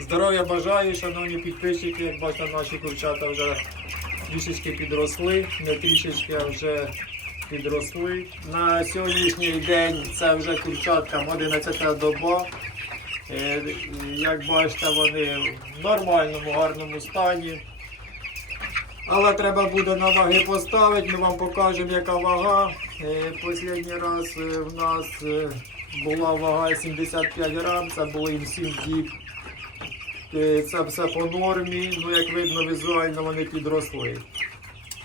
Здоров'я бажаю, шановні підписчики, як бачите, наші курчата вже трішечки підросли, не трішечки, а вже підросли. На сьогоднішній день це вже курчаткам 11 доба. Е, Як бачите, вони в нормальному, гарному стані. Але треба буде на ваги поставити, ми вам покажемо, яка вага. Е, Останній раз е, в нас була вага 75 грам, це було їм 7 діб. Е, Це все по нормі, ну як видно, візуально вони підросли.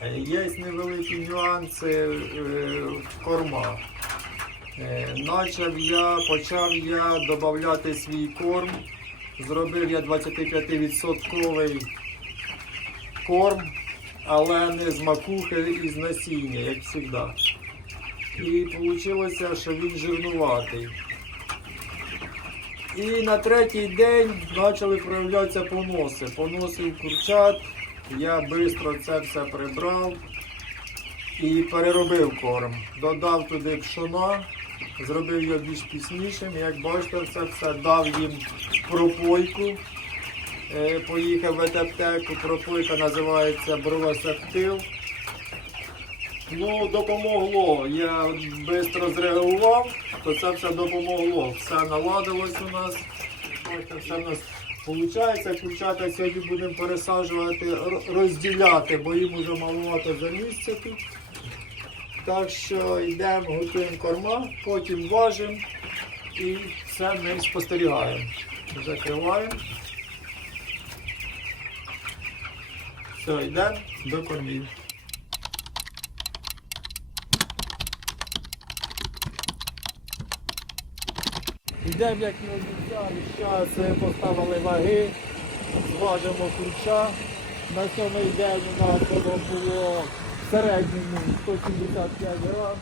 Е, Є невеликі нюанси е, корма. Начав я, почав я додати свій корм. Зробив я 25% корм, але не з макухи і з насіння, як завжди. І вийшло, що він жирнуватий. І на третій день почали проявлятися поноси. Поноси у курчат. Я швидко це все прибрав і переробив корм. Додав туди пшона, зробив його більш піснішим. Як бачите, це все дав їм пропойку. Е, Поїхав в аптеку, пропойка називається Бровосептил. Ну, допомогло. Я швидко зреагував, то це все допомогло. Все наладилось у нас. Бачите, все в нас виходить. Курчата сьогодні будемо пересаджувати, розділяти, бо їм уже маловато за місце тут. Так що йдемо, готуємо корма, потім важимо і все ми спостерігаємо. Закриваємо. Все, йдемо до кормів. Йдемо, як і обіцяли, зараз поставили ваги, зважимо курча. На сьомий день у нас було в середньому 175 грам.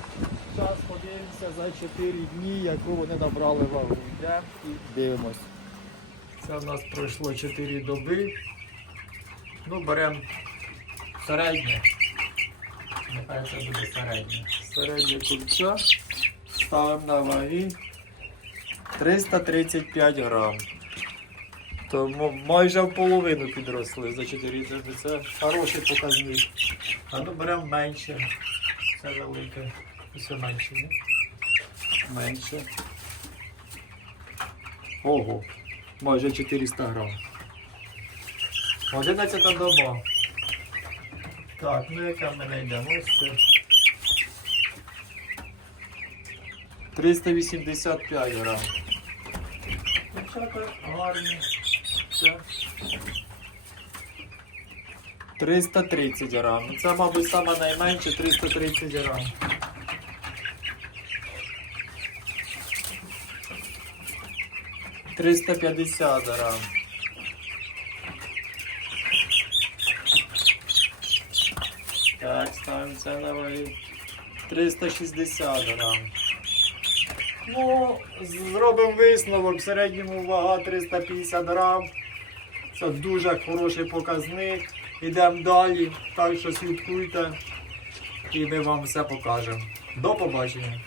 Зараз подивимося за 4 дні, яку вони набрали вагу. Йдемо і дивимось. Це в нас пройшло 4 доби. Ну, беремо середнє. Нехай це буде середнє. Середнє курча. Ставимо на ваги. 335 грам. Тому майже в половину підросли за 4 доби. Це хороший показник. А ну беремо менше. Це велике. Все менше, не? Менше. Ого. Майже 400 грам. 11 доба. Так, ну яка ми знайдемо? Ось це. 385 грам. Дівчата гарні. Все. 330 грам. Це, мабуть, саме найменше 330 грам. Триста п'ятдесят грам. Так, ставимо це на ваги. 360 грам. Ну, зробимо висновок, в середньому вага 350 грам. Це дуже хороший показник. Йдемо далі, так що слідкуйте і ми вам все покажемо. До побачення.